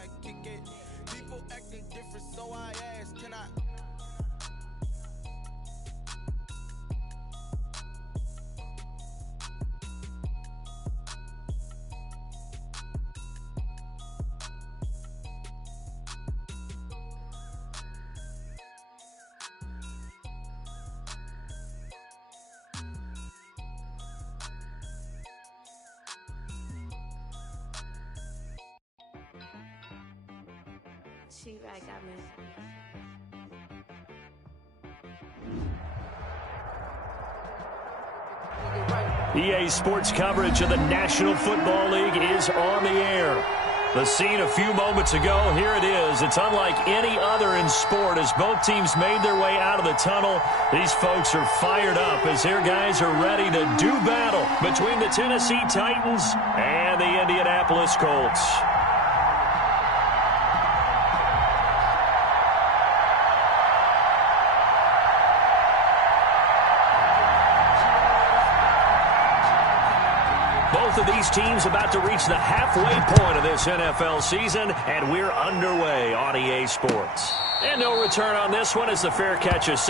I kick it? People acting different, so I ask, can I? She-Rag got me. EA Sports coverage of the National Football League is on the air. The scene a few moments ago, here it is. It's unlike any other in sport as both teams made their way out of the tunnel. These folks are fired up as their guys are ready to do battle between the Tennessee Titans and the Indianapolis Colts. Both of these teams about to reach the halfway point of this NFL season, and we're underway on EA Sports. And no return on this one as the fair catch is...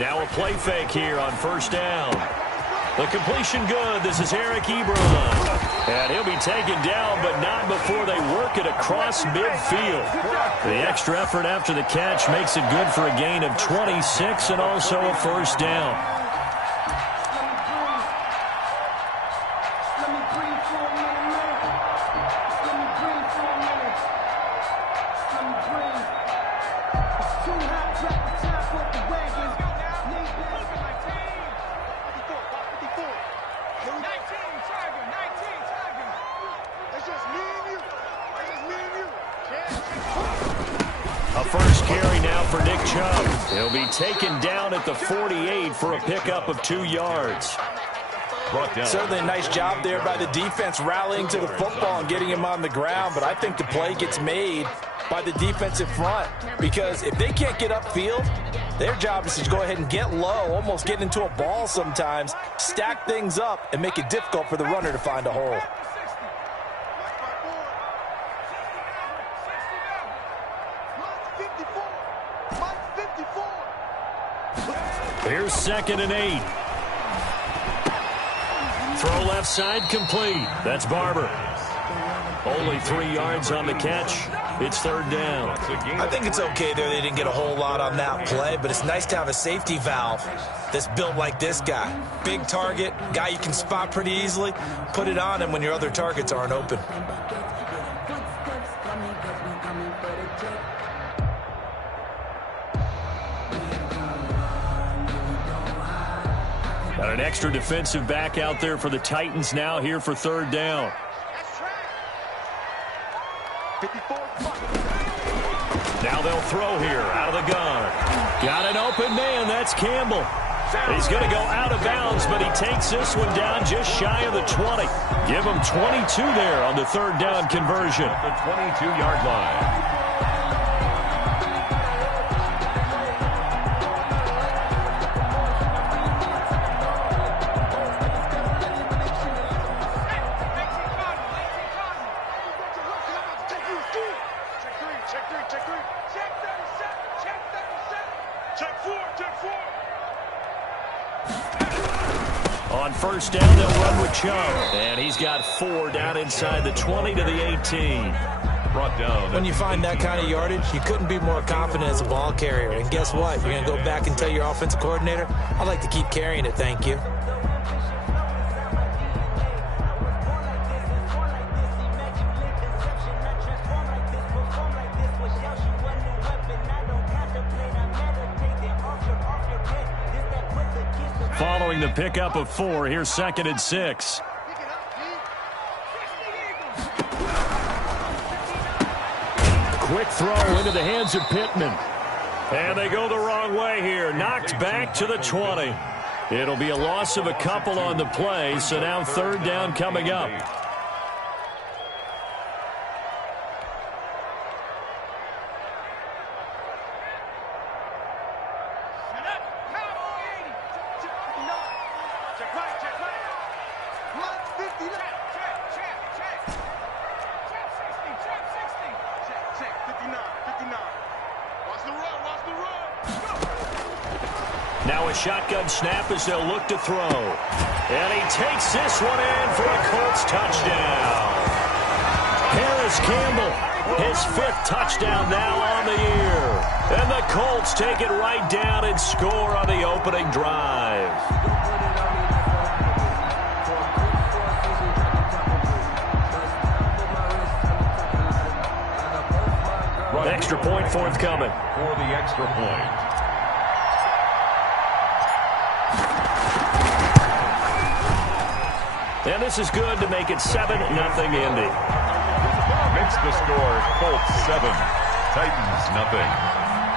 Now a play fake here on first down. The completion good. This is Eric Ebron. And he'll be taken down, but not before they work it across midfield. The extra effort after the catch makes it good for a gain of 26 and also a first down. A first carry now for Nick Chubb. He'll be taken down at the 48 for a pickup of 2 yards. Certainly a nice job there by the defense rallying to the football and getting him on the ground, but I think the play gets made by the defensive front because if they can't get upfield, their job is to go ahead and get low, almost get into a ball sometimes, stack things up, and make it difficult for the runner to find a hole. Here's 2nd and 8. Throw left side complete. That's Barber. Only 3 yards on the catch. It's 3rd down. I think it's okay there. They didn't get a whole lot on that play, but it's nice to have a safety valve that's built like this guy. Big target, guy you can spot pretty easily. Put it on him when your other targets aren't open. Got an extra defensive back out there for the Titans now here for 3rd down. Now they'll throw here out of the gun. Got an open man. That's Campbell. He's going to go out of bounds, but he takes this one down just shy of the 20. Give him 22 there on the 3rd down conversion. The 22-yard line. On first down, they'll run with Chubb. And he's got 4 down inside the 20 to the 18. Brought down. When you find that kind of yardage, you couldn't be more confident as a ball carrier. And guess what? You're going to go back and tell your offensive coordinator, I'd like to keep carrying it, thank you. Following the pickup of 4, here's 2nd and 6. Quick throw into the hands of Pittman. And they go the wrong way here. knocked back to the 20. It'll be a loss of a couple on the play, so now third down coming up. Now a shotgun snap as they'll look to throw. And he takes this one in for a Colts touchdown. Harris Campbell, his 5th touchdown now on the year. And the Colts take it right down and score on the opening drive. Extra point forthcoming. For the extra point. And this is good to make it 7-0 Indy. Makes the score Colts 7, Titans nothing.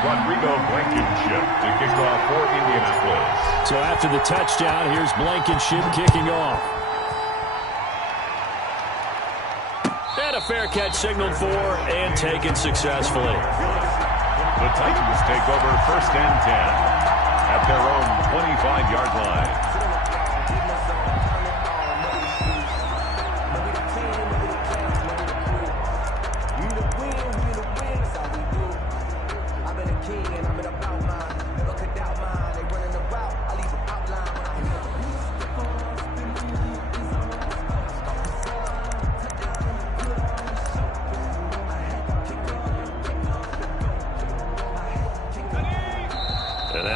Rodrigo Blankenship to kick off for Indianapolis. So after the touchdown, here's Blankenship kicking off. And a fair catch signaled for and taken successfully. The Titans take over 1st and 10 at their own 25-yard line.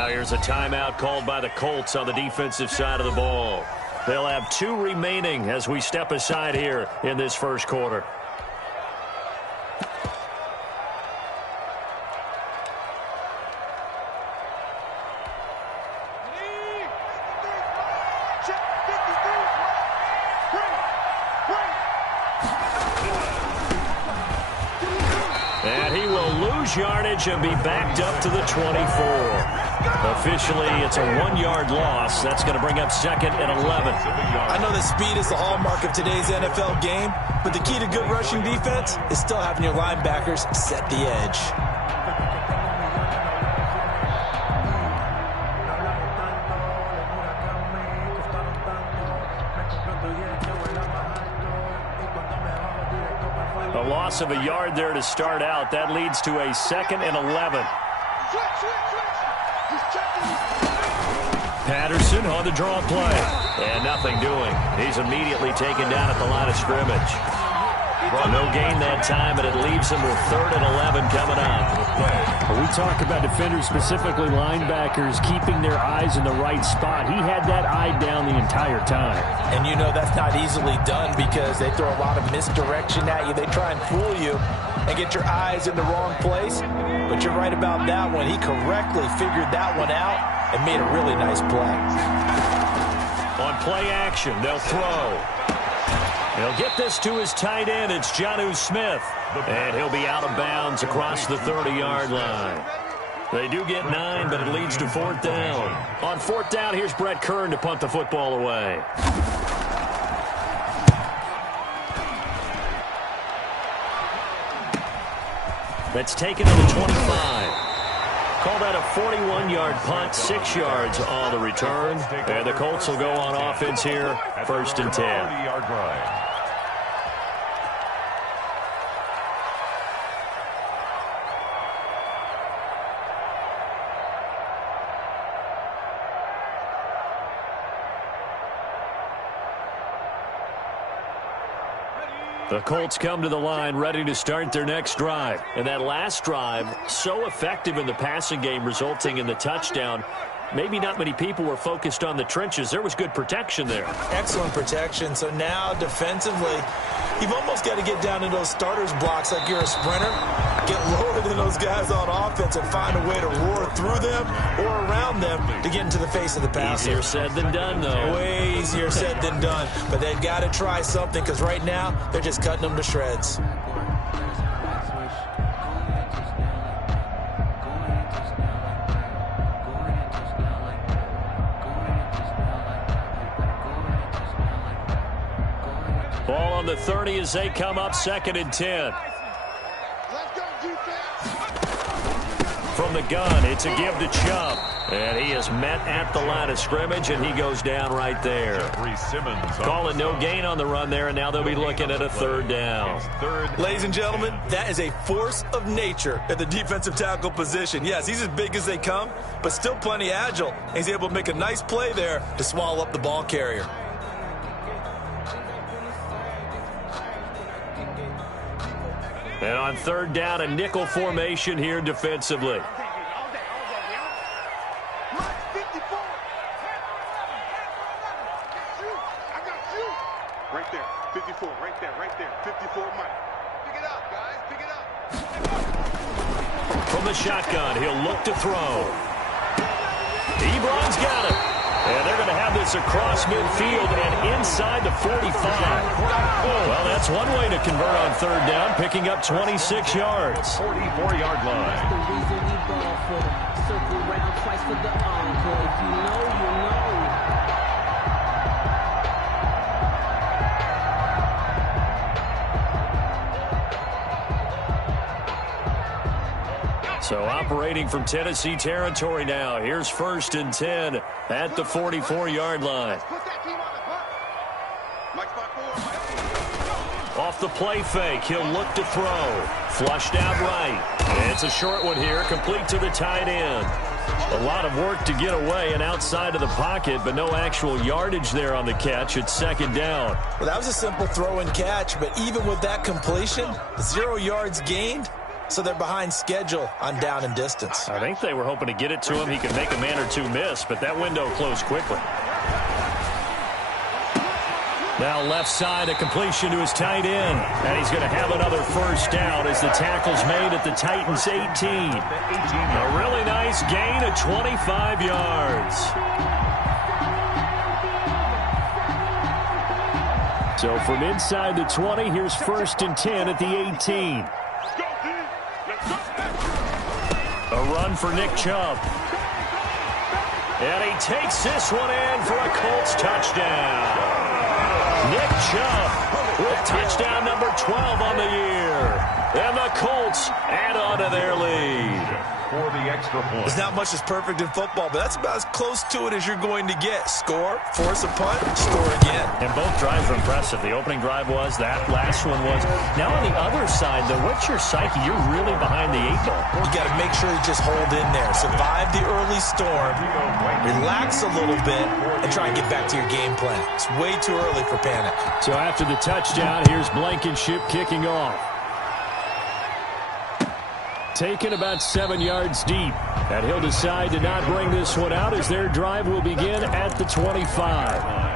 Here's a timeout called by the Colts on the defensive side of the ball. They'll have 2 remaining as we step aside here in this first quarter. And he will lose yardage and be backed up to the 24. Officially, it's a 1-yard loss. That's going to bring up 2nd and 11. I know that speed is the hallmark of today's NFL game, but the key to good rushing defense is still having your linebackers set the edge. A loss of a yard there to start out. That leads to a 2nd and 11. Patterson on the draw play. And nothing doing. He's immediately taken down at the line of scrimmage. No gain that time, and it leaves him with 3rd and 11 coming up. We talk about defenders, specifically linebackers, keeping their eyes in the right spot. He had that eye down the entire time. And you know that's not easily done because they throw a lot of misdirection at you. They try and fool you and get your eyes in the wrong place. But you're right about that one. He correctly figured that one out and made a really nice play. On play action, they'll throw. He'll get this to his tight end. It's Jonnu Smith. And he'll be out of bounds across the 30-yard line. They do get 9, but it leads to 4th down. On 4th down, here's Brett Kern to punt the football away. That's taken to the 25. Call that a 41-yard punt, 6 yards on the return. And the Colts will go on offense here, 1st and 10. 40-yard line. The Colts come to the line ready to start their next drive. And that last drive, so effective in the passing game, resulting in the touchdown. Maybe not many people were focused on the trenches. There was good protection there. Excellent protection. So now defensively, you've almost got to get down in those starters blocks like you're a sprinter. Get lower than those guys on offense and find a way to roar through them or around them to get into the face of the passer. Easier said than done, though. Way easier said than done. But they've got to try something because right now they're just cutting them to shreds. on the 30 as they come up 2nd and 10. From the gun, it's a give to Chubb. And he is met at the line of scrimmage, and he goes down right there. Call it no gain on the run there, and now they'll be looking at a 3rd down. Ladies and gentlemen, that is a force of nature at the defensive tackle position. Yes, he's as big as they come, but still plenty agile. He's able to make a nice play there to swallow up the ball carrier. And on 3rd down, a nickel formation here defensively. Right there, 54, right there, 54 Mike. Pick it up, guys, pick it up. From the shotgun, he'll look to throw. Ebron's got it. And they're going to have this across midfield and inside the 45. Well, that's one way to convert on 3rd down, picking up 26 yards. 44-yard line. The reason we ball for the circle round twice for the encore. If you know, you know. So operating from Tennessee territory now. Here's 1st and 10 at the 44-yard line. Off the play fake, he'll look to throw. Flushed out right. And it's a short one here, complete to the tight end. A lot of work to get away and outside of the pocket, but no actual yardage there on the catch. It's 2nd down. Well, that was a simple throw and catch, but even with that completion, 0 yards gained. So they're behind schedule on down and distance. I think they were hoping to get it to him. He could make a man or two miss, but that window closed quickly. Now left side, a completion to his tight end. And he's going to have another 1st down as the tackle's made at the Titans' 18. A really nice gain of 25 yards. So from inside the 20, here's 1st and 10 at the 18. A run for Nick Chubb. And he takes this one in for a Colts touchdown. Nick Chubb with touchdown number 12 on the year. And the Colts add on to their lead. For the extra point. There's not much that's perfect in football, but that's about as close to it as you're going to get. Score, force a punt, score again. And both drives are impressive. The opening drive was, that last one was. Now on the other side, though, what's your psyche? You're really behind the 8 ball. You got to make sure you just hold in there. Survive the early storm, relax a little bit, and try and get back to your game plan. It's way too early for panic. So after the touchdown, here's Blankenship kicking off. Taken about 7 yards deep. And he'll decide to not bring this one out as their drive will begin at the 25.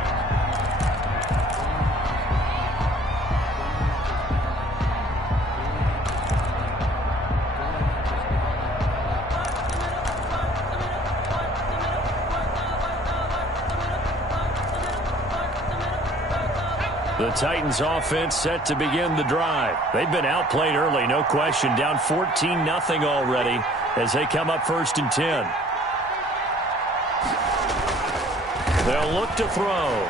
The Titans offense set to begin the drive. They've been outplayed early, no question. Down 14-0 already as they come up 1st and 10. They'll look to throw.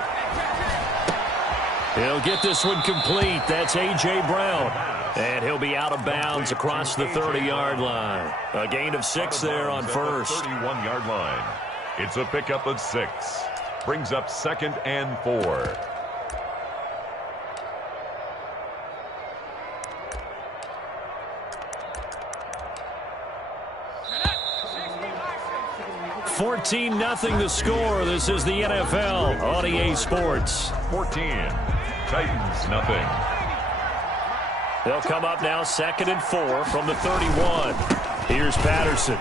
He'll get this one complete. That's A.J. Brown. And he'll be out of bounds across the 30-yard line. A gain of 6 there on 1st. 31-yard line. It's a pickup of 6. Brings up 2nd and 4. $14-0 the score. This is the NFL on EA Sports. 14. Titans, nothing. They'll come up now 2nd and 4 from the 31. Here's Patterson.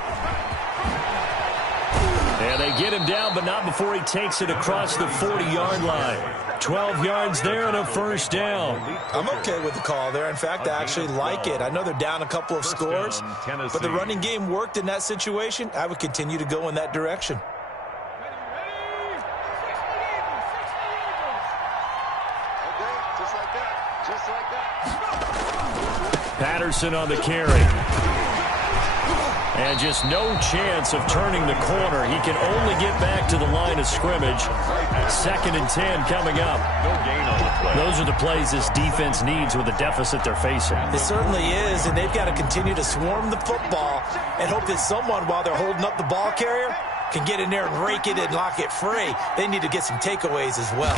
And they get him down, but not before he takes it across the 40-yard line. 12 yards there and a 1st down. I'm okay with the call there. In fact, I actually like it. I know they're down a couple of scores, but the running game worked in that situation. I would continue to go in that direction. Patterson on the carry. And just no chance of turning the corner. He can only get back to the line of scrimmage. 2nd and 10 coming up. No gain on the play. Those are the plays this defense needs with the deficit they're facing. It certainly is, and they've got to continue to swarm the football and hope that someone, while they're holding up the ball carrier, can get in there and rake it and lock it free. They need to get some takeaways as well.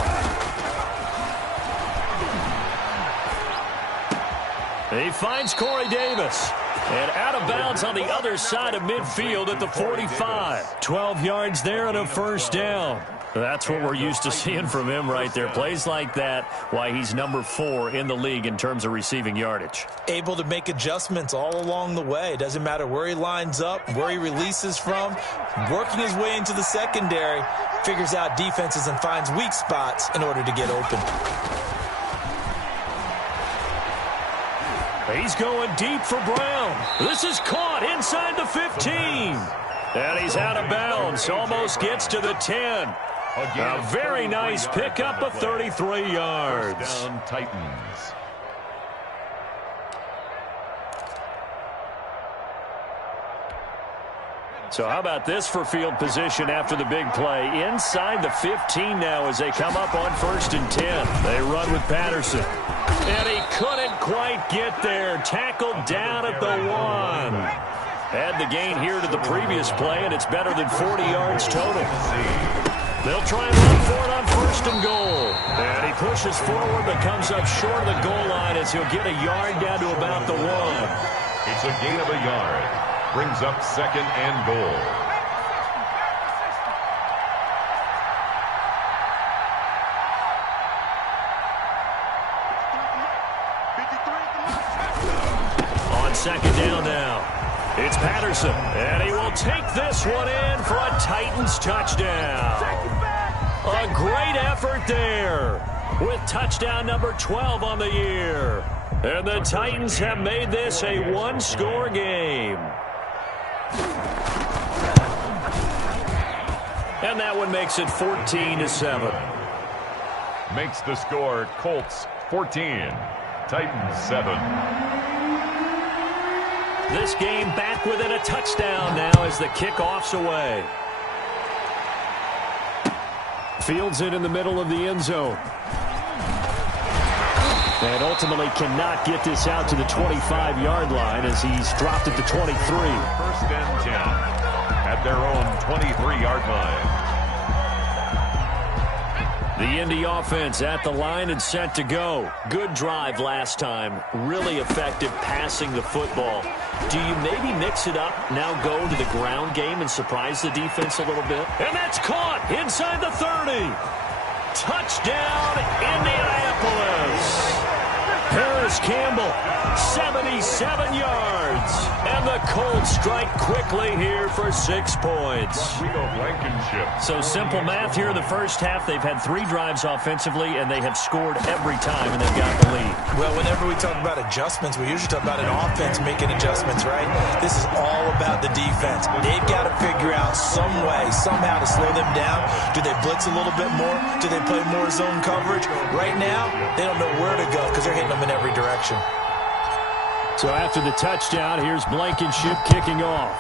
He finds Corey Davis. And out of bounds on the other side of midfield at the 45. 12 yards there and a first down. That's what we're used to seeing from him right there. Plays like that, why he's number 4 in the league in terms of receiving yardage. Able to make adjustments all along the way. Doesn't matter where he lines up, where he releases from. Working his way into the secondary. Figures out defenses and finds weak spots in order to get open. He's going deep for Brown. This is caught inside the 15. And he's out of bounds. Almost gets to the 10. A very nice pickup of 33 yards. First down, Titans. So how about this for field position after the big play? Inside the 15 now as they come up on 1st and 10. They run with Patterson. And he couldn't quite get there. Tackled down at the 1. Add the gain here to the previous play, and it's better than 40 yards total. They'll try and run for it on 1st and goal. And he pushes forward but comes up short of the goal line as he'll get a yard down to about the 1. It's a gain of a yard. Brings up 2nd and goal. On 2nd down now, it's Patterson, and he will take this one in for a Titans touchdown. A great effort there with touchdown number 12 on the year. And the Titans have made this a 1-score game. And that one makes it 14-7. Makes the score Colts 14, Titans 7. This game back within a touchdown now as the kickoff's away. Fields it in the middle of the end zone. And ultimately cannot get this out to the 25-yard line as he's dropped at the 23. 1st and 10 at their own 23-yard line. The Indy offense at the line and set to go. Good drive last time. Really effective passing the football. Do you maybe mix it up, now go to the ground game and surprise the defense a little bit? And that's caught inside the 30. Touchdown, Indianapolis. Harris Campbell, 77 yards. And the Colts strike quickly here for 6 points. So simple math here in the first half. They've had 3 drives offensively, and they have scored every time, and they've got the lead. Well, whenever we talk about adjustments, we usually talk about an offense making adjustments, right? This is all about the defense. They've got to figure out some way, somehow to slow them down. Do they blitz a little bit more? Do they play more zone coverage? Right now, they don't know where to go because they're hitting them in every direction. So after the touchdown, here's Blankenship kicking off.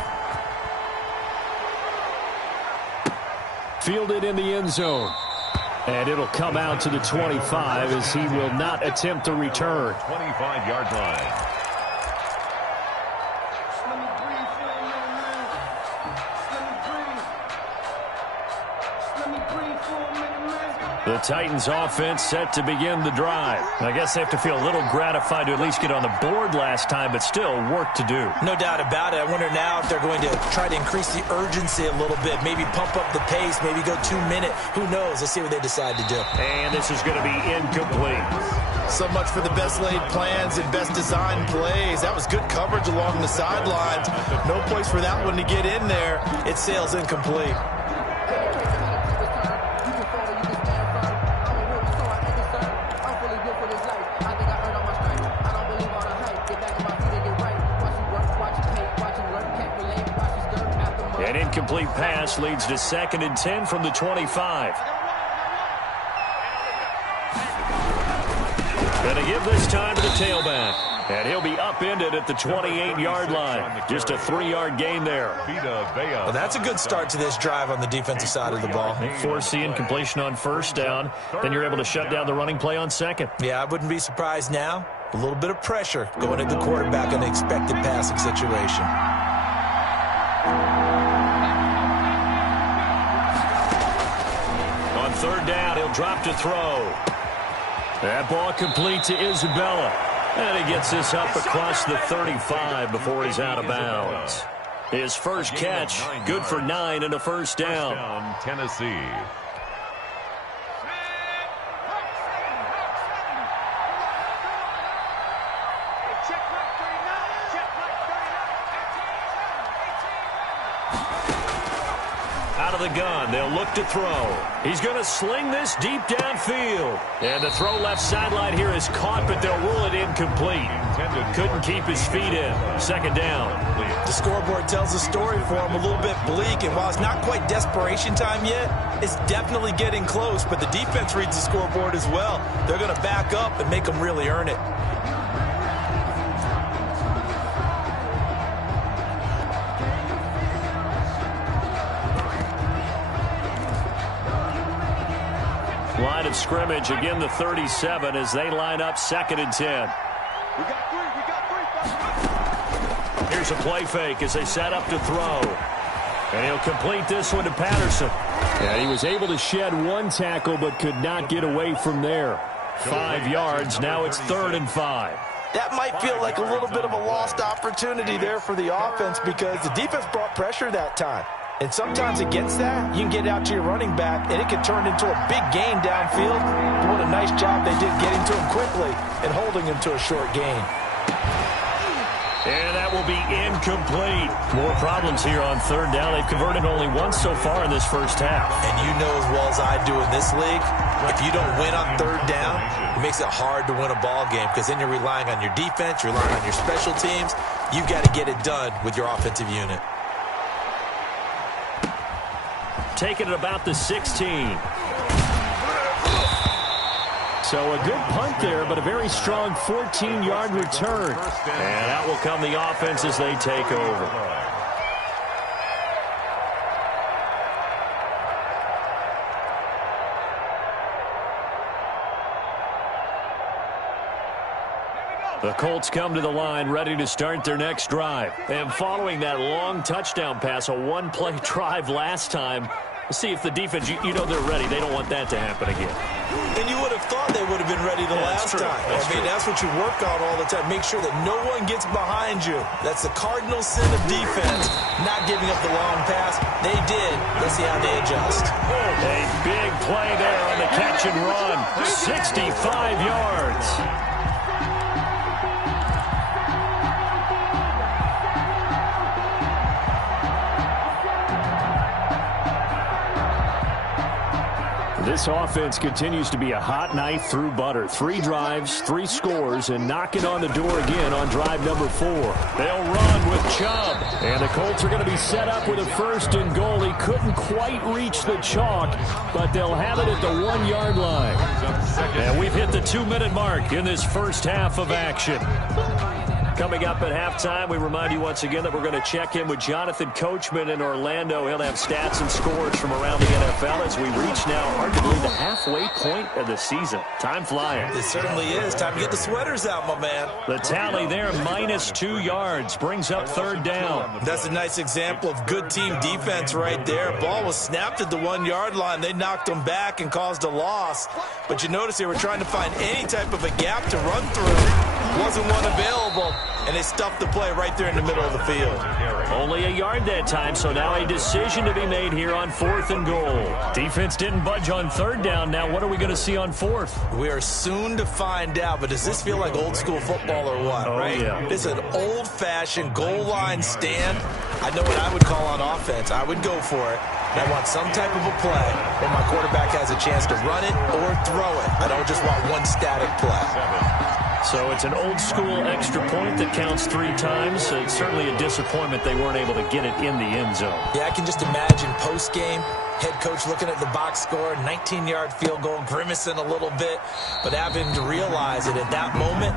Fielded in the end zone. And it'll come out to the 25 as he will not attempt to return. 25-yard line. The Titans offense set to begin the drive. I guess they have to feel a little gratified to at least get on the board last time, but still work to do. No doubt about it. I wonder now if they're going to try to increase the urgency a little bit, maybe pump up the pace, maybe go 2-minute. Who knows? Let's see what they decide to do. And this is going to be incomplete. So much for the best laid plans and best designed plays. That was good coverage along the sidelines. No place for that one to get in there. It sails incomplete. An incomplete pass leads to 2nd and 10 from the 25. Going to give this time to the tailback. And he'll be upended at the 28-yard line. Just a 3-yard gain there. Well, that's a good start to this drive on the defensive side of the ball. They force the incompletion on first down. Then you're able to shut down the running play on second. Yeah, I wouldn't be surprised now. A little bit of pressure going at the quarterback in an expected passing situation. On third down, he'll drop to throw. That ball complete to Isabella. And he gets this up across the 35 before he's out of bounds. His first catch, good for 9 and a first down. Tennessee. Out of the gun, they'll look to throw. He's going to sling this deep downfield. And the throw left sideline here is caught, but they'll rule it incomplete. Couldn't keep his feet in. Second down. The scoreboard tells the story for him, a little bit bleak, and while it's not quite desperation time yet, it's definitely getting close, but the defense reads the scoreboard as well. They're going to back up and make them really earn it. Line of scrimmage, again the 37 as they line up 2nd and 10. Here's a play fake as they set up to throw. And he'll complete this one to Patterson. And he was able to shed one tackle but could not get away from there. 5 yards, now it's 3rd and 5. That might feel like a little bit of a lost opportunity there for the offense because the defense brought pressure that time. And sometimes against that, you can get out to your running back, and it can turn into a big gain downfield. But what a nice job they did getting to him quickly and holding him to a short gain. And that will be incomplete. More problems here on third down. They've converted only once so far in this first half. And you know as well as I do in this league, if you don't win on third down, it makes it hard to win a ball game because then you're relying on your defense, you're relying on your special teams. You've got to get it done with your offensive unit. Taking it about the 16. So a good punt there, but a very strong 14-yard return. And out will come the offense as they take over. The Colts come to the line ready to start their next drive. And following that long touchdown pass, a one-play drive last time, let's see if the defense, you know they're ready. They don't want that to happen again. And you would have thought they would have been ready the last time. That's what you work on all the time. Make sure that no one gets behind you. That's the cardinal sin of defense, not giving up the long pass. They did. Let's see how they adjust. A big play there on the catch and run. 65 yards. This offense continues to be a hot knife through butter. 3 drives, 3 scores, and knocking on the door again on drive number 4. They'll run with Chubb. And the Colts are going to be set up with a 1st and goal. He couldn't quite reach the chalk, but they'll have it at the 1-yard line. And we've hit the 2-minute mark in this first half of action. Coming up at halftime, we remind you once again that we're going to check in with Jonathan Coachman in Orlando. He'll have stats and scores from around the NFL as we reach now, hard to believe, the halfway point of the season. Time flying. It certainly is. Time to get the sweaters out, my man. The tally there, minus 2 yards, brings up 3rd down. That's a nice example of good team defense right there. Ball was snapped at the 1-yard line. They knocked them back and caused a loss. But you notice they were trying to find any type of a gap to run through. Wasn't one available, and they stuffed the play right there in the middle of the field. Only a yard that time, so now a decision to be made here on 4th and goal. Defense didn't budge on 3rd down. Now what are we going to see on 4th? We are soon to find out, but does this feel like old school football or what, right? Yeah. It's an old-fashioned goal line stand. I know what I would call on offense. I would go for it. I want some type of a play where my quarterback has a chance to run it or throw it. I don't just want one static play. So it's an old-school extra point that counts 3 times. It's certainly a disappointment they weren't able to get it in the end zone. Yeah, I can just imagine post-game, head coach looking at the box score, 19-yard field goal, grimacing a little bit, but having to realize that at that moment,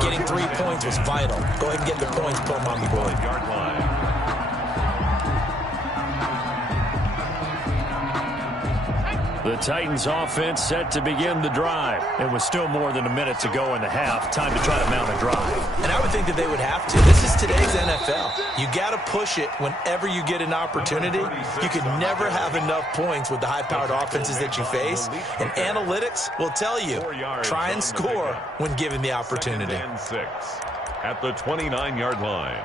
getting 3 points was vital. Go ahead and get the points, put them on the board. The Titans offense set to begin the drive. It was still more than a minute to go in the half. Time to try to mount a drive. And I would think that they would have to. This is today's NFL. You got to push it whenever you get an opportunity. You can never have enough points with the high-powered offenses that you face. And analytics will tell you, try and score when given the opportunity. At the 29-yard line.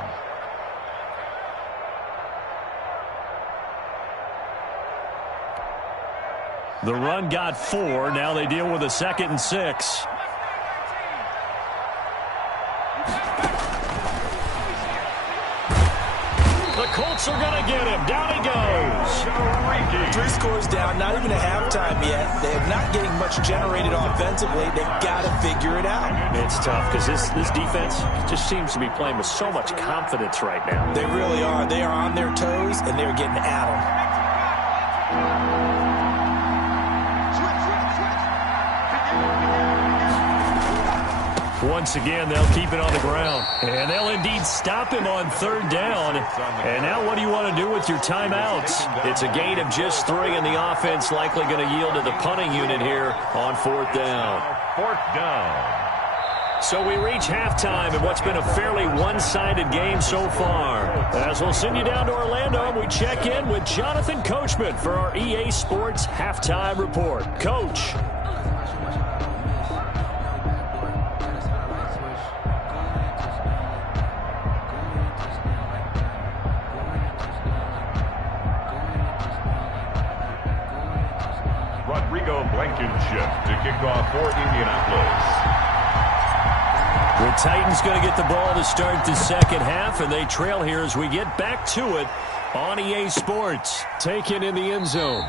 The run got 4. Now they deal with a 2nd and 6. The Colts are going to get him. Down he goes. 3 scores down, not even at halftime yet. They are not getting much generated offensively. They've got to figure it out. It's tough because this defense just seems to be playing with so much confidence right now. They really are. They are on their toes, and they're getting at them. Once again, they'll keep it on the ground. And they'll indeed stop him on 3rd down. And now what do you want to do with your timeouts? It's a gain of just 3, and the offense likely going to yield to the punting unit here on 4th down. 4th down. So we reach halftime in what's been a fairly one-sided game so far. As we'll send you down to Orlando, we check in with Jonathan Coachman for our EA Sports Halftime Report. Coach. To kick off for Indianapolis. The Titans going to get the ball to start the 2nd half, and they trail here as we get back to it on EA Sports. Taken in the end zone,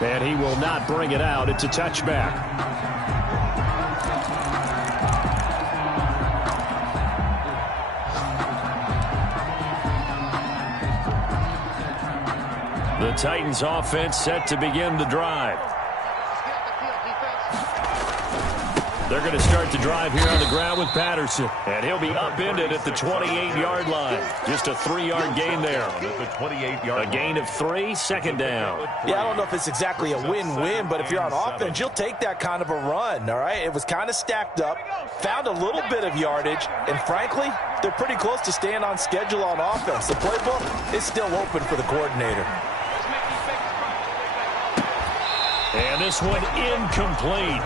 and he will not bring it out. It's a touchback. The Titans offense set to begin the drive. They're going to start the drive here on the ground with Patterson. And he'll be upended at the 28-yard line. Just a 3-yard gain there. A gain of 3, 2nd down. Yeah, I don't know if it's exactly a win-win, but if you're on offense, you'll take that kind of a run, all right? It was kind of stacked up, found a little bit of yardage, and frankly, they're pretty close to staying on schedule on offense. The playbook is still open for the coordinator. And this one incomplete.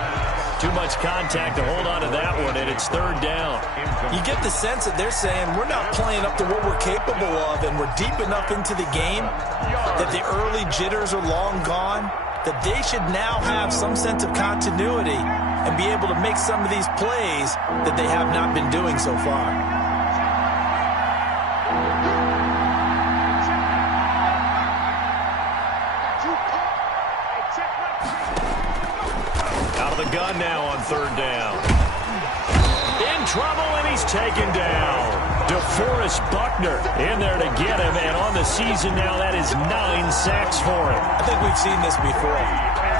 Too much contact to hold on to that one, and it's 3rd down. You get the sense that they're saying we're not playing up to what we're capable of, and we're deep enough into the game that the early jitters are long gone, that they should now have some sense of continuity and be able to make some of these plays that they have not been doing so far. The gun now on 3rd down. In trouble, and he's taken down. DeForest Buckner in there to get him, and on the season now, that is 9 sacks for him. I think we've seen this before.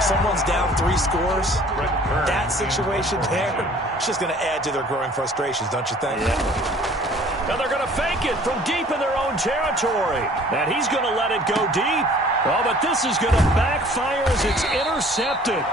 Someone's down 3 scores. That situation there, it's just going to add to their growing frustrations, don't you think? Yeah. Now they're going to fake it from deep in their own territory. And he's going to let it go deep. Oh, but this is going to backfire as it's intercepted.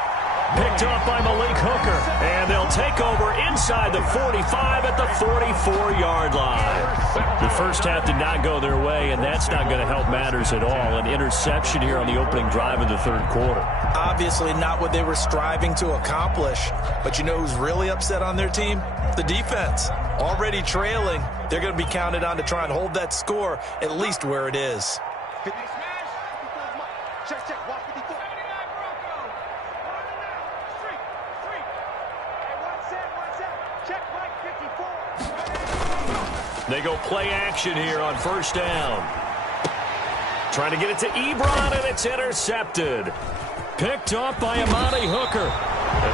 Picked up by Malik Hooker, and they'll take over inside the 45 at the 44-yard line. The first half did not go their way, and that's not going to help matters at all. An interception here on the opening drive of the 3rd quarter. Obviously not what they were striving to accomplish, but you know who's really upset on their team? The defense. Already trailing, they're going to be counted on to try and hold that score at least where it is. They go play action here on 1st down. Trying to get it to Ebron, and it's intercepted. Picked off by Amani Hooker.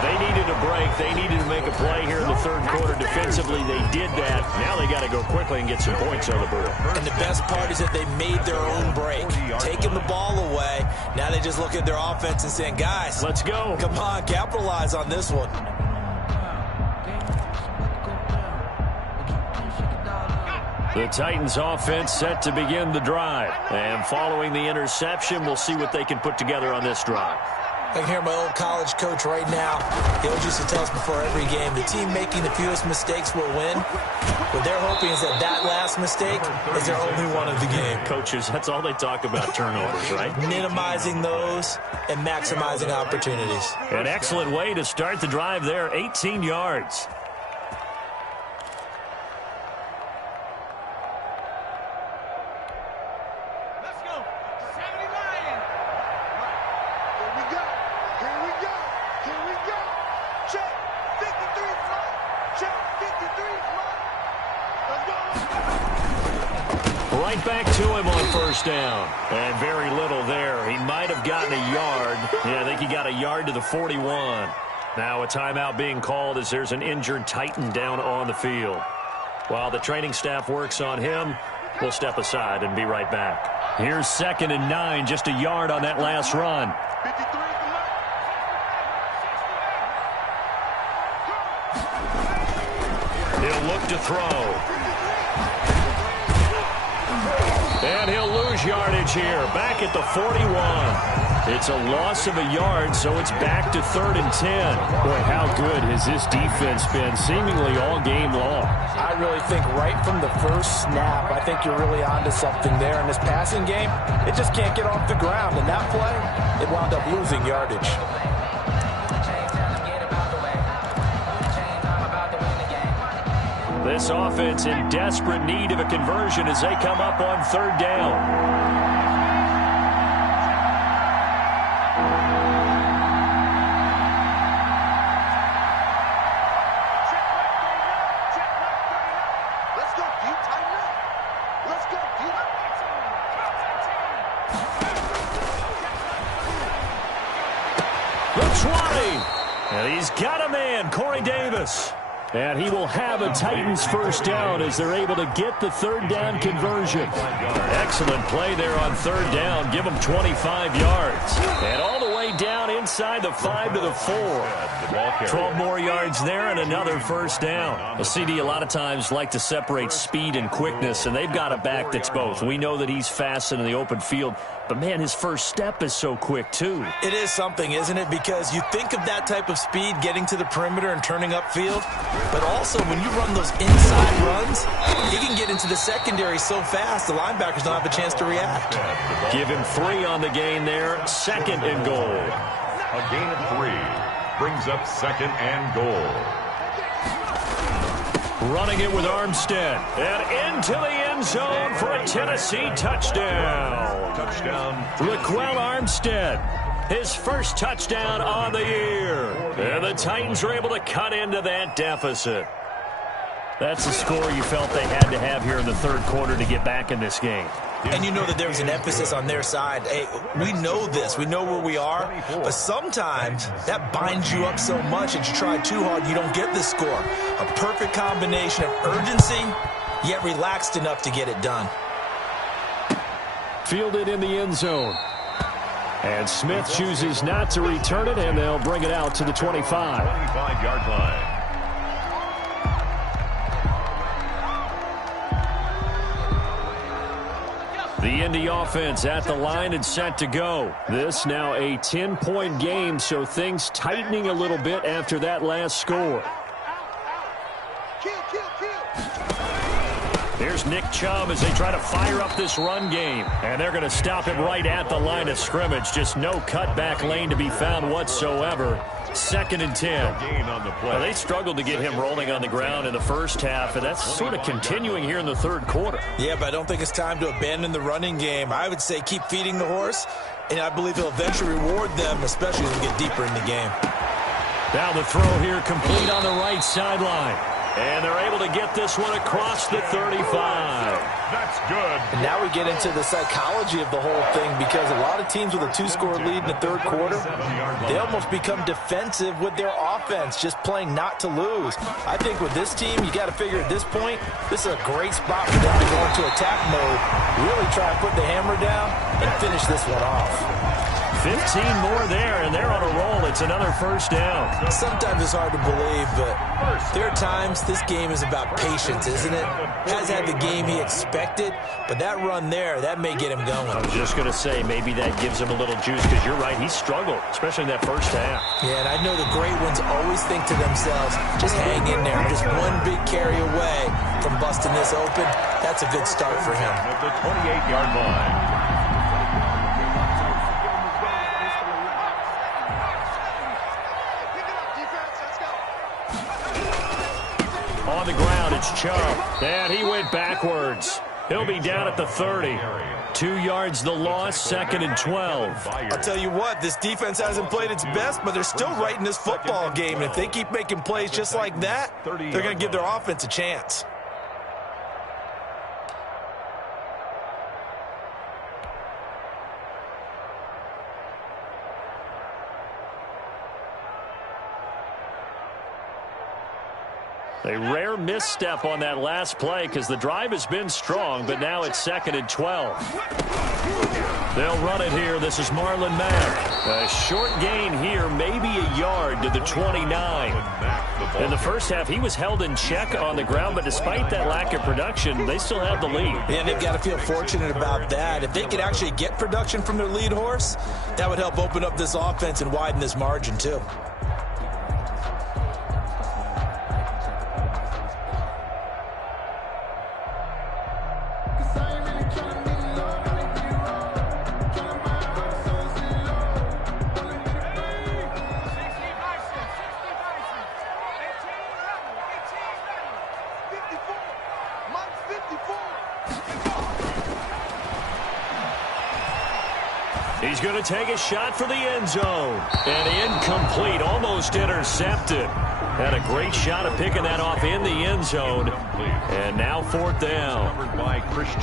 They needed a break. They needed to make a play here in the third quarter defensively. They did that. Now they got to go quickly and get some points on the board. And the best part is that they made their own break. Taking the ball away. Now they just look at their offense and saying, guys, let's go. Come on, capitalize on this one. The Titans offense set to begin the drive. And following the interception, we'll see what they can put together on this drive. I can hear my old college coach right now. He always used to tell us before every game, the team making the fewest mistakes will win. What they're hoping is that that last mistake is their only one of the game. Coaches, that's all they talk about, turnovers, right? Minimizing those and maximizing opportunities. An excellent way to start the drive there, 18 yards. Right back to him on first down. And very little there. He might have gotten a yard. Yeah, I think he got a yard to the 41. Now a timeout being called as there's an injured Titan down on the field. While the training staff works on him, we'll step aside and be right back. Here's 2nd and 9, just a yard on that last run. He'll look to throw. And he'll lose yardage here. Back at the 41. It's a loss of a yard, so it's back to 3rd and 10. Boy, how good has this defense been seemingly all game long? I really think right from the first snap, I think you're really onto something there. In this passing game, it just can't get off the ground. And that play, it wound up losing yardage. This offense in desperate need of a conversion as they come up on 3rd down. The 20. And he's got a man, Corey Davis. And he will have a Titans first down as they're able to get the 3rd down conversion. Excellent play there on 3rd down. Give them 25 yards. And all the way down inside the 5 to the 4. 12 more yards there and another first down. A CD a lot of times like to separate speed and quickness, and they've got a back that's both. We know that he's fast in the open field, but man, his first step is so quick too. It is something, isn't it? Because you think of that type of speed getting to the perimeter and turning upfield, but also when you run those inside runs, he can get into the secondary so fast the linebackers don't have a chance to react. Give him 3 on the gain there. 2nd and goal. A gain of 3 brings up 2nd and goal. Running it with Armstead. And into the end zone for a Tennessee touchdown. Raquel Armstead, his first touchdown on the year. And the Titans are able to cut into that deficit. That's the score you felt they had to have here in the 3rd quarter to get back in this game. And you know that there was an emphasis on their side. Hey, we know this. We know where we are. But sometimes that binds you up so much that you try too hard, you don't get the score. A perfect combination of urgency, yet relaxed enough to get it done. Fielded in the end zone. And Smith chooses not to return it, and they'll bring it out to the 25. 25-yard line. The Indy offense at the line and set to go. This now a 10-point game, so things tightening a little bit after that last score. Here's Nick Chubb as they try to fire up this run game. And they're going to stop it right at the line of scrimmage. Just no cutback lane to be found whatsoever. 2nd and 10. Well, they struggled to get him rolling on the ground in the first half, and that's sort of continuing here in the 3rd quarter. Yeah, but I don't think it's time to abandon the running game. I would say keep feeding the horse, and I believe he'll eventually reward them, especially as we get deeper in the game. Now the throw here complete on the right sideline. And they're able to get this one across the 35. That's good. And now we get into the psychology of the whole thing, because a lot of teams with a 2-score lead in the third quarter, they almost become defensive with their offense, just playing not to lose. I think with this team, you got to figure at this point, this is a great spot for them to go into attack mode, really try to put the hammer down and finish this one off. 15 more there, and they're on a roll. It's another first down. Sometimes it's hard to believe, but there are times this game is about patience, isn't it? Has had the game he expected, but that run there, that may get him going. I was just going to say, maybe that gives him a little juice, because you're right, he struggled, especially in that first half. Yeah, and I know the great ones always think to themselves, just hang in there. Just one big carry away from busting this open. That's a good start for him. At the 28-yard line. On the ground, it's Chubb. And he went backwards. He'll be down at the 30. 2 yards the loss, 2nd and 12. I'll tell you what, this defense hasn't played its best, but they're still right in this football game. And if they keep making plays just like that, they're going to give their offense a chance. A rare misstep on that last play, because the drive has been strong, but now it's 2nd and 12. They'll run it here. This is Marlon Mack. A short gain here, maybe a yard to the 29. In the first half, he was held in check on the ground, but despite that lack of production, they still have the lead. And they've got to feel fortunate about that. If they could actually get production from their lead horse, that would help open up this offense and widen this margin too. He's going to take a shot for the end zone. And incomplete, almost intercepted. Had a great shot of picking that off in the end zone. And now 4th down.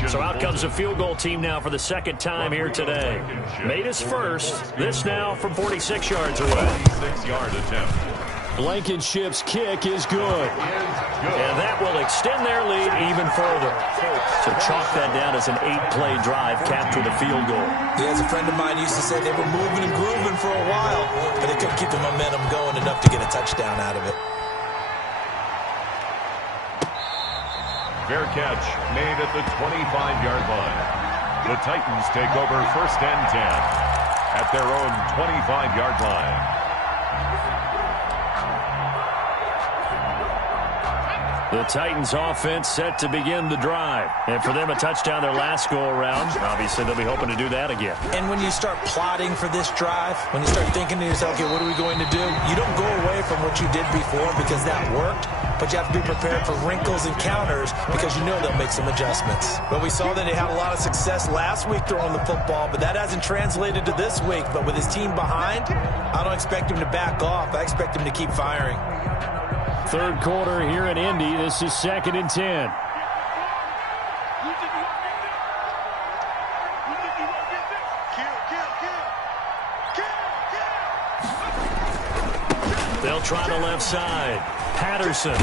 So out comes a field goal team now for the second time here today. Made his first. This now from 46 yards away. 46-yard attempt. Blankenship's kick is good. And that will extend their lead even further. So chalk that down as an 8-play drive capped with a field goal. Yeah, as a friend of mine used to say, they were moving and grooving for a while, but they couldn't keep the momentum going enough to get a touchdown out of it. Fair catch made at the 25-yard line. The Titans take over 1st and 10 at their own 25-yard line. The Titans offense set to begin the drive. And for them, a touchdown their last go-around. Obviously, they'll be hoping to do that again. And when you start plotting for this drive, when you start thinking to yourself, okay, what are we going to do? You don't go away from what you did before because that worked, but you have to be prepared for wrinkles and counters because you know they'll make some adjustments. But we saw that they had a lot of success last week throwing the football, but that hasn't translated to this week. But with his team behind, I don't expect him to back off. I expect him to keep firing. Third quarter here in Indy. This is 2nd and 10. They'll try the left side. Patterson.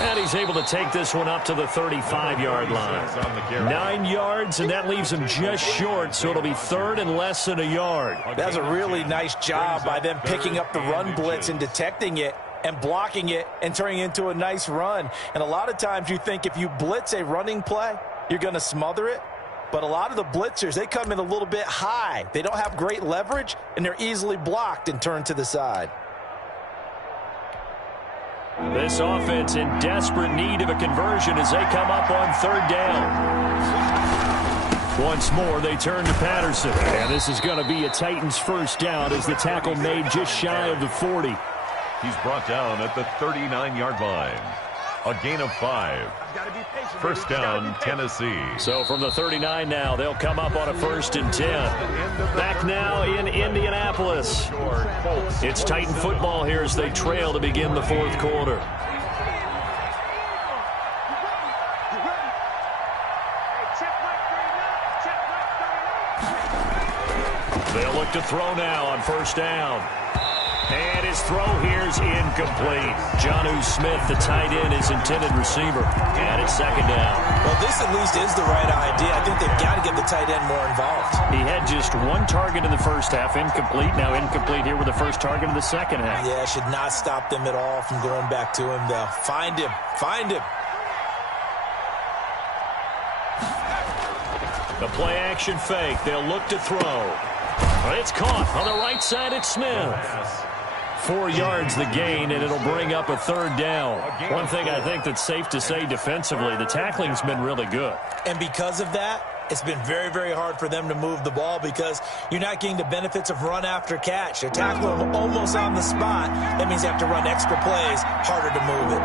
And he's able to take this one up to the 35-yard line. 9 yards, and that leaves him just short, so it'll be 3rd and less than a yard. That's a really nice job by them picking up the run blitz and detecting it and blocking it and turning it into a nice run. And a lot of times you think if you blitz a running play, you're going to smother it. But a lot of the blitzers, they come in a little bit high. They don't have great leverage, and they're easily blocked and turned to the side. This offense in desperate need of a conversion as they come up on 3rd down. Once more, they turn to Patterson. And this is going to be a Titans first down as the tackle made just shy of the 40. He's brought down at the 39-yard line. A gain of 5. First down, Tennessee. So from the 39 now, they'll come up on a 1st and 10. Back now in Indianapolis. It's Titan football here as they trail to begin the 4th quarter. look to throw now on first down. And his throw here's incomplete. Jonnu Smith, the tight end, his intended receiver. And it's second down. Well, this at least is the right idea. I think they've got to get the tight end more involved. He had just one target in the first half, incomplete. Now incomplete here with the first target in the second half. Yeah, should not stop them at all from going back to him, though. Find him. Find him. The play-action fake. They'll look to throw. It's caught. On the right side, it's Smith. 4 yards the gain, and it'll bring up a third down. One thing I think that's safe to say defensively, the tackling's been really good. And because of that, it's been very, very hard for them to move the ball because you're not getting the benefits of run after catch. They're tackling them almost on the spot. That means they have to run extra plays, harder to move it.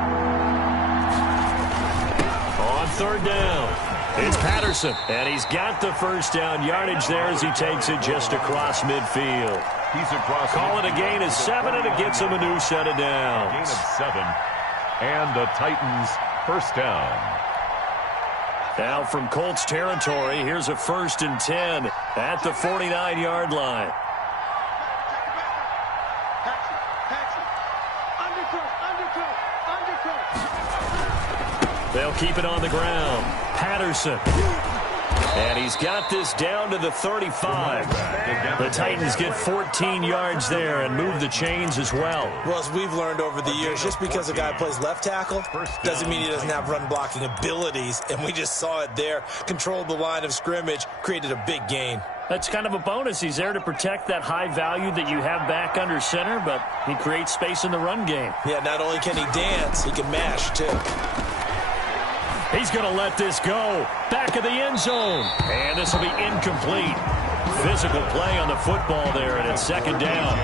On third down, it's Patterson, and he's got the first down yardage there as he takes it just across midfield. He's across. Call it a gain of 7, and it gets him a new set of downs. Gain of 7, and the Titans first down. Now from Colts territory, here's a 1st and 10 at the 49-yard line. They'll keep it on the ground. Patterson. And he's got this down to the 35. The Titans get 14 yards there and move the chains as well. Well, as we've learned over the years, just because a guy plays left tackle doesn't mean he doesn't have run-blocking abilities. And we just saw it there. Controlled the line of scrimmage, created a big gain. That's kind of a bonus. He's there to protect that high value that you have back under center, but he creates space in the run game. Yeah, not only can he dance, he can mash, too. He's going to let this go. Back of the end zone. And this will be incomplete. Physical play on the football there, and it's second down.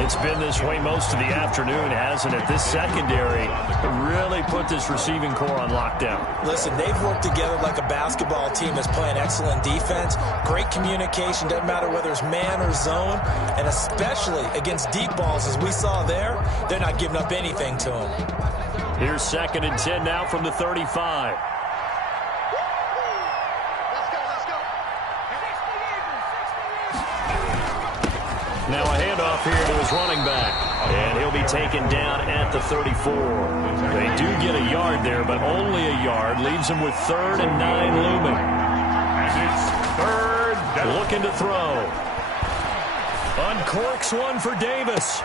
It's been this way most of the afternoon, hasn't it? This secondary really put this receiving core on lockdown. Listen, they've worked together like a basketball team that's playing excellent defense. Great communication. Doesn't matter whether it's man or zone. And especially against deep balls, as we saw there, they're not giving up anything to them. Here's 2nd and 10 now from the 35. Now a handoff here to his running back. And he'll be taken down at the 34. They do get a yard there, but only a yard. Leaves him with 3rd and 9 looming. And it's 3rd down. Looking to throw. Uncorks one for Davis.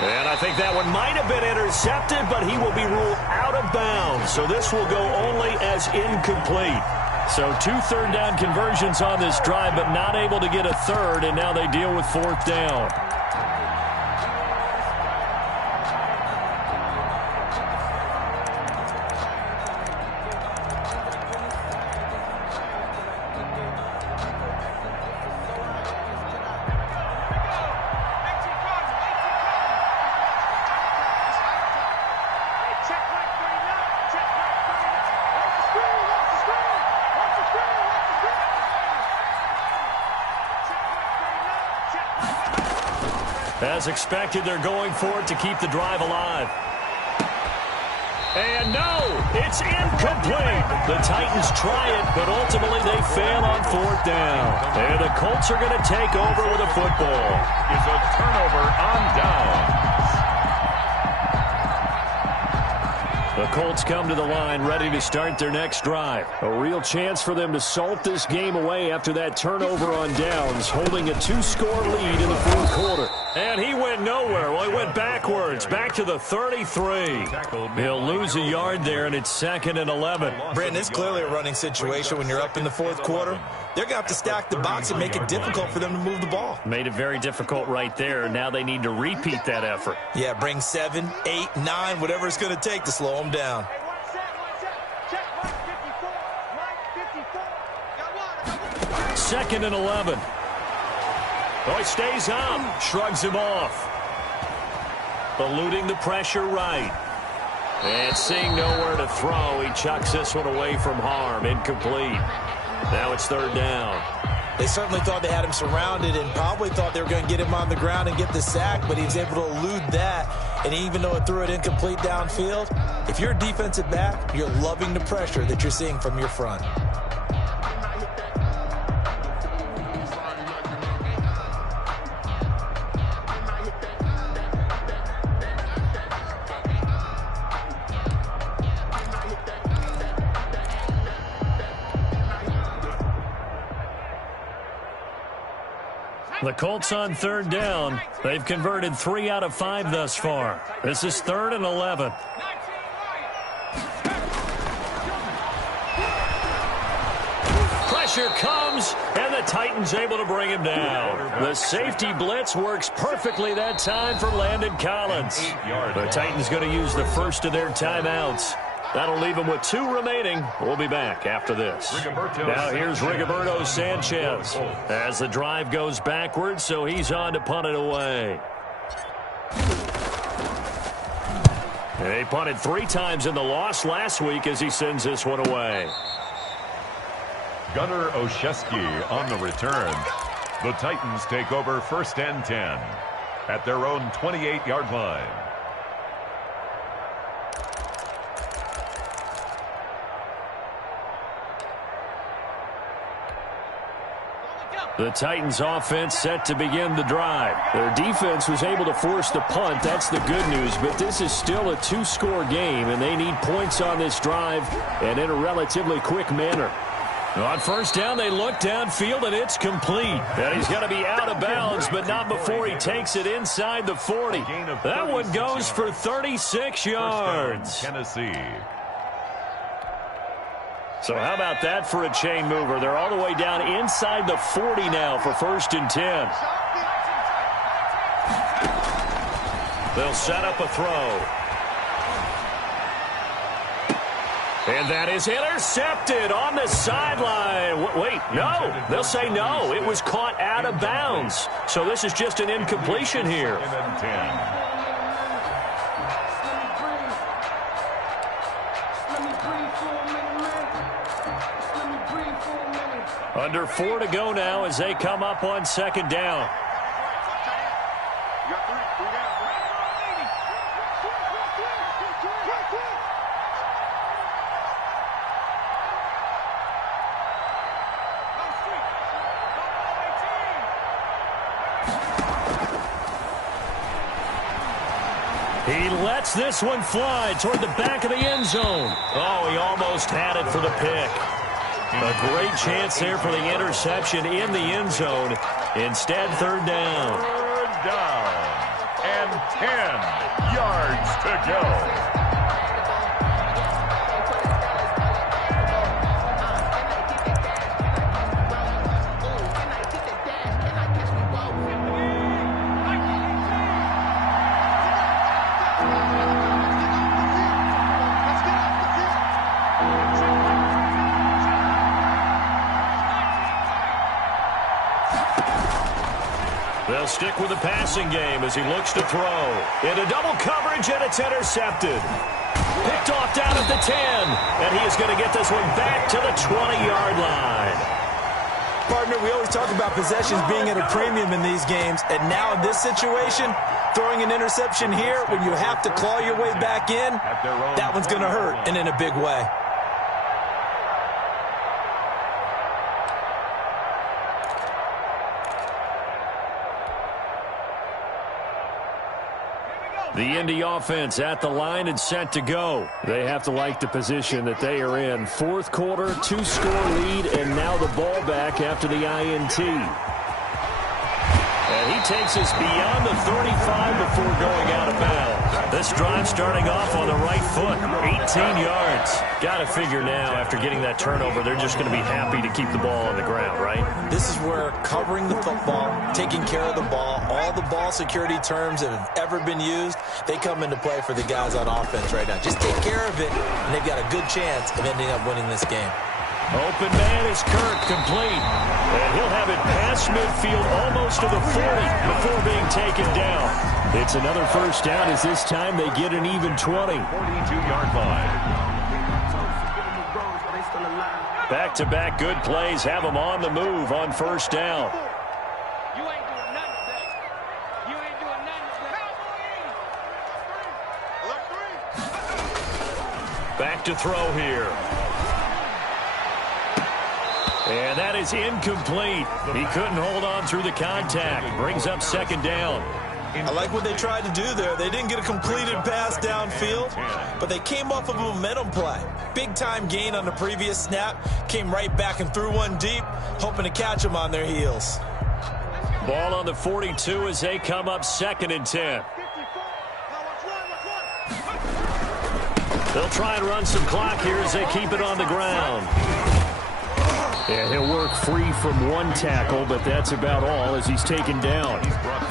And I think that one might have been intercepted, but he will be ruled out of bounds. So this will go only as incomplete. So 2 third down conversions on this drive, but not able to get a third, and now they deal with 4th down. As expected, they're going for it to keep the drive alive. And no, it's incomplete. The Titans try it, but ultimately they fail on 4th down. And the Colts are going to take over with a football. Is a turnover on down. The Colts come to the line ready to start their next drive. A real chance for them to salt this game away after that turnover on downs, holding a 2-score lead in the 4th quarter. And he went nowhere. Well, he went backwards, back to the 33. He'll lose a yard there, and it's 2nd and 11. Brandon, it's clearly a running situation when you're up in the 4th quarter. They're going to have to stack the box and make it difficult for them to move the ball. Made it very difficult right there. Now they need to repeat that effort. Yeah, bring 7, 8, 9, whatever it's going to take to slow them down. Second and 11. Oh, he stays up. Shrugs him off. Eluding the pressure right. And seeing nowhere to throw, he chucks this one away from harm. Incomplete. Now it's 3rd down. They certainly thought they had him surrounded and probably thought they were going to get him on the ground and get the sack, but he was able to elude that. And even though it threw it incomplete downfield, if you're a defensive back, you're loving the pressure that you're seeing from your front. The Colts on third down. They've converted 3 out of 5 thus far. This is 3rd and 11. Pressure comes, and the Titans able to bring him down. The safety blitz works perfectly that time for Landon Collins. The Titans going to use the first of their timeouts. That'll leave them with 2 remaining. We'll be back after this. Now here's Rigoberto Sanchez as the drive goes backwards, so he's on to punt it away. He punted 3 times in the loss last week as he sends this one away. Gunnar Olszewski on the return. The Titans take over 1st and 10 at their own 28-yard line. The Titans offense set to begin the drive. Their defense was able to force the punt. That's the good news, but this is still a 2-score game, and they need points on this drive and in a relatively quick manner. On 1st down, they look downfield, and it's complete. And he's going to be out of bounds, but not before he takes it inside the 40. That one goes for 36 yards. Tennessee. So how about that for a chain mover? They're all the way down inside the 40 now for 1st and 10. They'll set up a throw. And that is intercepted on the sideline. Wait, no. They'll say no. It was caught out of bounds. So this is just an incompletion here. Under 4 to go now as they come up on 2nd down. He lets this one fly toward the back of the end zone. Oh, he almost had it for the pick. A great chance there for the interception in the end zone. Instead, 3rd down. 3rd down and 10 yards to go. They'll stick with the passing game as he looks to throw. Into double coverage, and it's intercepted. Picked off down at the 10, and he is going to get this one back to the 20-yard line. Partner, we always talk about possessions being at a premium in these games, and now in this situation, throwing an interception here when you have to claw your way back in, that one's going to hurt, and in a big way. The Indy offense at the line and set to go. They have to like the position that they are in. 4th quarter, 2-score lead, and now the ball back after the INT. And he takes us beyond the 35 before going out of bounds. This drive starting off on the right foot, 18 yards. Got to figure now, after getting that turnover, they're just going to be happy to keep the ball on the ground, right? This is where covering the football, taking care of the ball, all the ball security terms that have ever been used, they come into play for the guys on offense right now. Just take care of it, and they've got a good chance of ending up winning this game. Open man is Kirk, complete. And he'll have it past midfield almost to the 40 before being taken down. It's another 1st down as this time they get an even 20. 42-yard line. Back-to-back good plays have them on the move on 1st down. You ain't doing nothing today. You ain't doing nothing today. Back to throw here. And that is incomplete. He couldn't hold on through the contact. Brings up 2nd down. I like what they tried to do there. They didn't get a completed pass downfield, but they came off of a momentum play. Big-time gain on the previous snap. Came right back and threw one deep, hoping to catch them on their heels. Ball on the 42 as they come up 2nd and 10. They'll try and run some clock here as they keep it on the ground. Yeah, he'll work free from one tackle, but that's about all as he's taken down.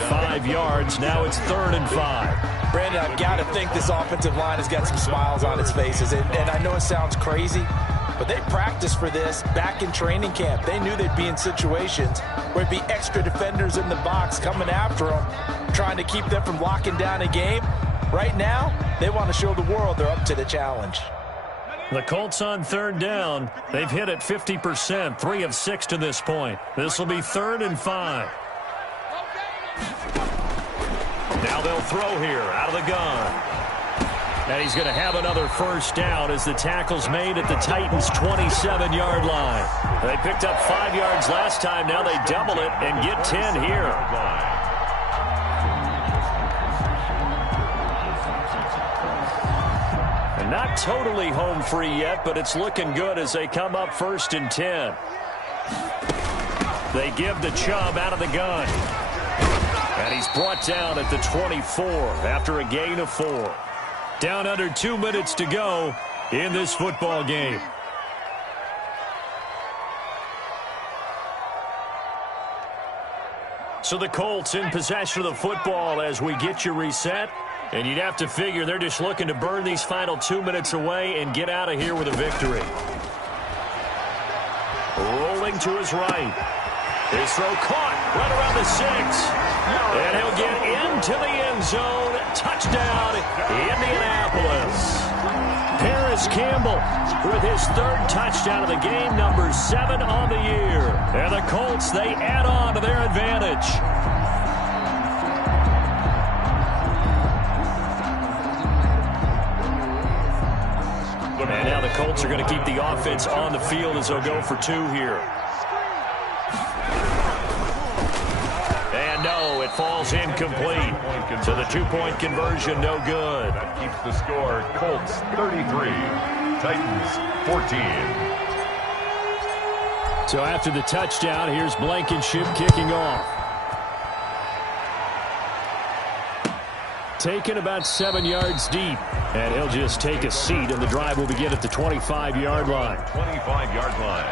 5 yards. Now it's 3rd and 5. Brandon, I've got to think this offensive line has got some smiles on its faces. And I know it sounds crazy, but they practiced for this back in training camp. They knew they'd be in situations where it'd be extra defenders in the box coming after them, trying to keep them from locking down a game. Right now, they want to show the world they're up to the challenge. The Colts on 3rd down. They've hit it 50%, 3 of 6 to this point. This will be 3rd and 5. Now they'll throw here out of the gun. And he's going to have another 1st down as the tackle's made at the Titans' 27-yard line. They picked up 5 yards last time. Now they double it and get 10 here. Not totally home free yet, but it's looking good as they come up 1st and 10. They give the Chubb out of the gun. And he's brought down at the 24 after a gain of 4. Down under 2 minutes to go in this football game. So the Colts in possession of the football as we get you reset. And you'd have to figure they're just looking to burn these final 2 minutes away and get out of here with a victory. Rolling to his right. His throw caught right around the 6. And he'll get into the end zone. Touchdown, Indianapolis. Paris Campbell with his 3rd touchdown of the game, number 7 on the year. And the Colts, they add on to their advantage. And now the Colts are going to keep the offense on the field as they'll go for 2 here. And no, it falls incomplete. So the 2-point conversion, no good. That keeps the score. Colts 33, Titans 14. So after the touchdown, here's Blankenship kicking off. Taken about 7 yards deep. And he'll just take a seat, and the drive will begin at the 25-yard line. 25-yard line.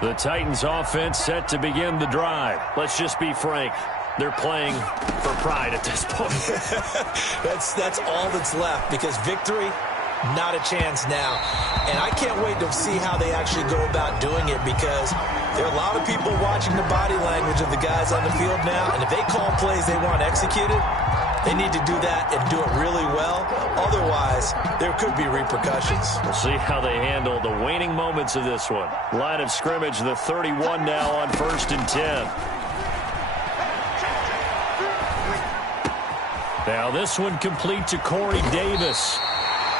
The Titans offense set to begin the drive. Let's just be frank. They're playing for pride at this point. That's all that's left, because victory, not a chance now. And I can't wait to see how they actually go about doing it, because there are a lot of people watching the body language of the guys on the field now, and if they call plays they want executed, they need to do that and do it really well. Otherwise, there could be repercussions. We'll see how they handle the waning moments of this one. Line of scrimmage, the 31 now on 1st and 10. Now this one complete to Corey Davis.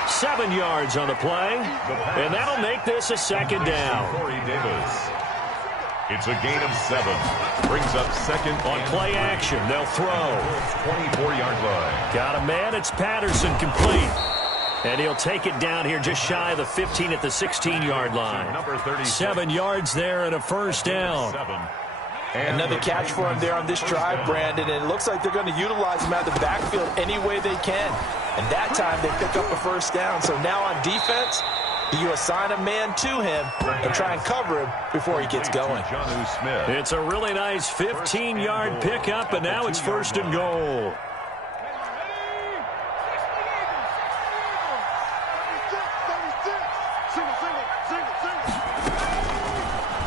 7 yards on the play, and that'll make this a 2nd down. Corey Davis. It's a gain of 7. Brings up 2nd on play action. They'll throw. 24-yard line. Got a man. It's Patterson, complete. And he'll take it down here just shy of the 15 at the 16-yard line. 7 yards there and a 1st down. Another catch for him there on this drive, Brandon, and it looks like they're going to utilize him out of the backfield any way they can. And that time they pick up a 1st down. So now on defense, do you assign a man to him and try and cover him before he gets going? It's a really nice 15-yard pickup, and now it's 1st and goal.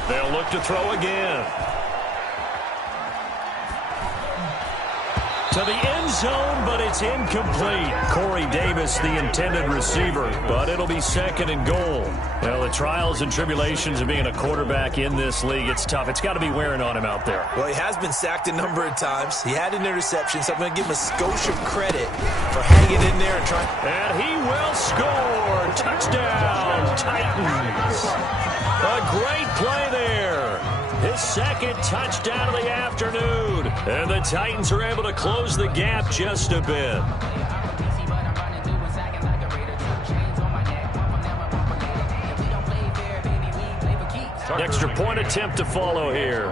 They'll look to throw again. To the end zone, but it's incomplete. Corey Davis, the intended receiver, but it'll be 2nd and goal. Well, the trials and tribulations of being a quarterback in this league, it's tough. It's got to be wearing on him out there. Well, he has been sacked a number of times. He had an interception, so I'm going to give him a skosh of credit for hanging in there and trying. And he will score. Touchdown, Titans. A great play there. His 2nd touchdown of the afternoon. And the Titans are able to close the gap just a bit. Extra point attempt to follow here.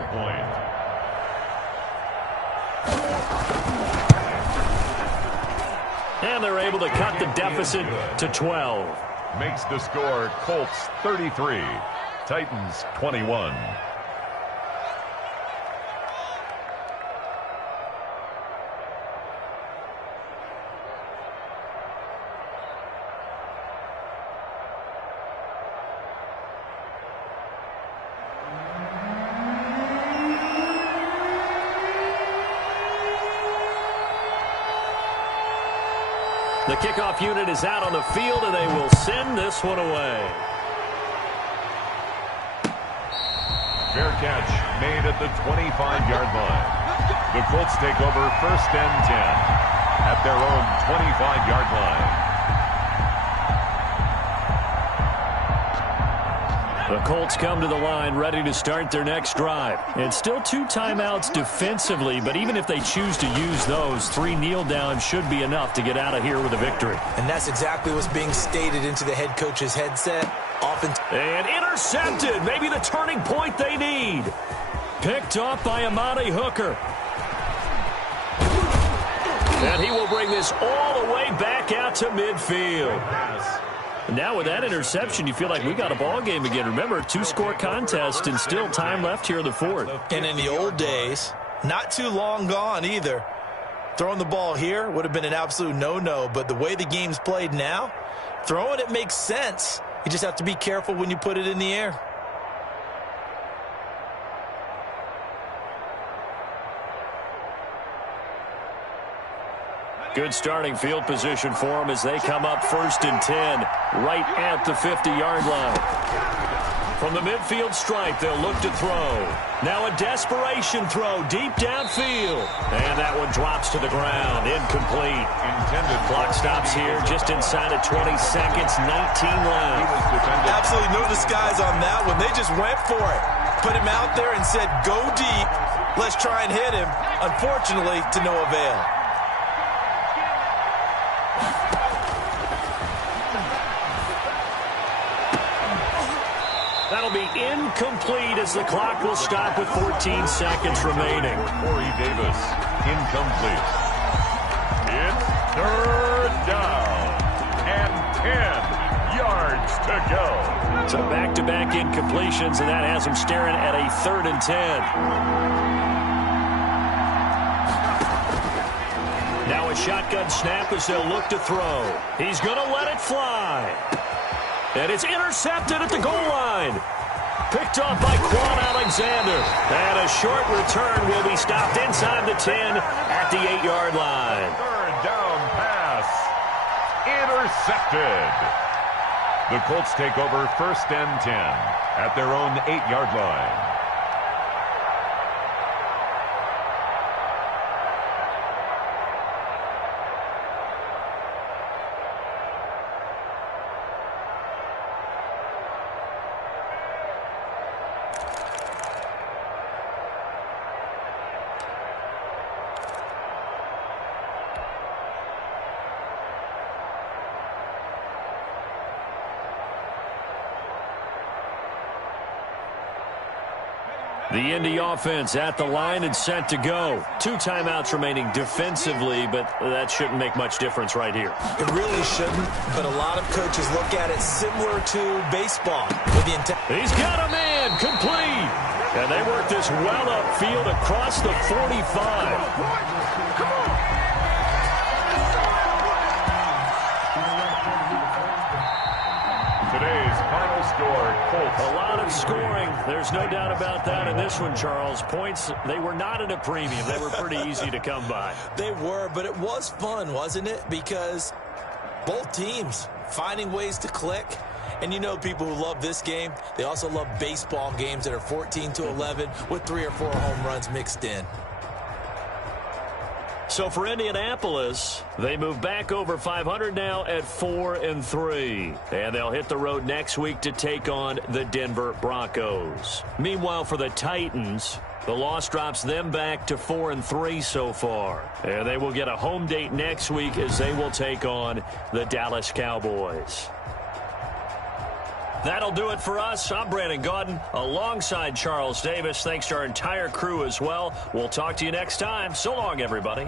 And they're able to cut the deficit to 12. Makes the score Colts 33, Titans 21. The kickoff unit is out on the field, and they will send this one away. Fair catch made at the 25-yard line. The Colts take over 1st and 10 at their own 25-yard line. The Colts come to the line ready to start their next drive. It's still 2 timeouts defensively, but even if they choose to use those, 3 kneel downs should be enough to get out of here with a victory. And that's exactly what's being stated into the head coach's headset. And intercepted. Maybe the turning point they need. Picked off by Amani Hooker. And he will bring this all the way back out to midfield. Now with that interception, you feel like we got a ball game again. Remember, 2-score contest and still time left here in the 4th. And in the old days, not too long gone either, throwing the ball here would have been an absolute no-no. But the way the game's played now, throwing it makes sense. You just have to be careful when you put it in the air. Good starting field position for them as they come up 1st and 10, right at the 50-yard line. From the midfield stripe, they'll look to throw. Now a desperation throw deep downfield. And that one drops to the ground. Incomplete. Intended clock stops here just inside of 20 seconds, 19 left. Absolutely no disguise on that one. They just went for it. Put him out there and said, go deep. Let's try and hit him. Unfortunately, to no avail. That'll be incomplete as the clock will stop with 14 seconds remaining. Corey Davis, incomplete. It's 3rd down and 10 yards to go. So back-to-back incompletions, and that has them staring at a 3rd and 10. Now a shotgun snap as they'll look to throw. He's going to let it fly. And it's intercepted at the goal line. Picked off by Quan Alexander. And a short return will be stopped inside the 10 at the 8-yard line. 3rd down pass. Intercepted. The Colts take over 1st and 10 at their own 8-yard line. The Indy offense at the line and set to go. 2 timeouts remaining defensively, but that shouldn't make much difference right here. It really shouldn't, but a lot of coaches look at it similar to baseball. With the intent. He's got a man, complete. And they work this well upfield across the 45. Today's final score, Colts. A lot of scoring. There's no doubt about that in this one, Charles. Points, they were not at a premium. They were pretty easy to come by. They were, but it was fun, wasn't it? Because both teams finding ways to click. And you know people who love this game, they also love baseball games that are 14-11 with 3 or 4 home runs mixed in. So for Indianapolis, they move back over 500 now at 4-3. And they'll hit the road next week to take on the Denver Broncos. Meanwhile, for the Titans, the loss drops them back to 4-3 so far. And they will get a home date next week as they will take on the Dallas Cowboys. That'll do it for us. I'm Brandon Gaudin alongside Charles Davis. Thanks to our entire crew as well. We'll talk to you next time. So long, everybody.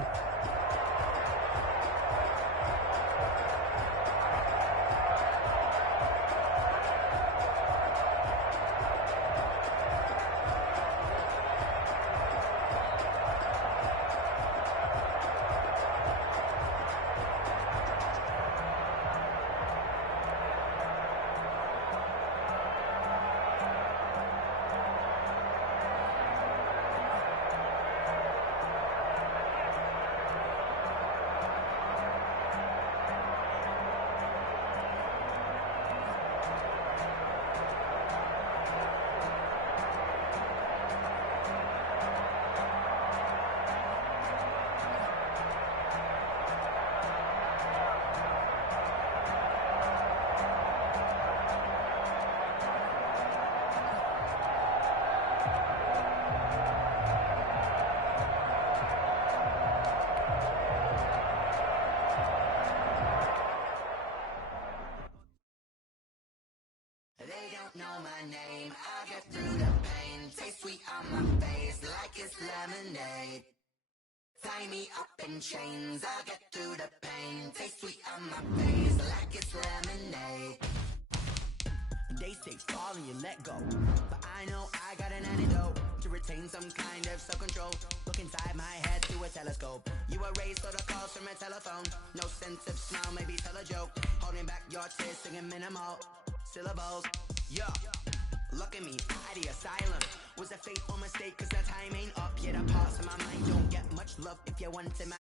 Know my name, I get through the pain. Taste sweet on my face like it's lemonade. Tie me up in chains, I get through the pain. Taste sweet on my face like it's lemonade. They say fall and you let go, but I know I got an antidote to retain some kind of self-control. Look inside my head through a telescope. You were raised for the calls from a telephone. No sense of smile, maybe tell a joke. Holding back your tears, singing minimal syllables. Yeah, look at me, at the asylum. Was a fateful mistake, cause the time ain't up yet. A pause in my mind, don't get much love if you want to.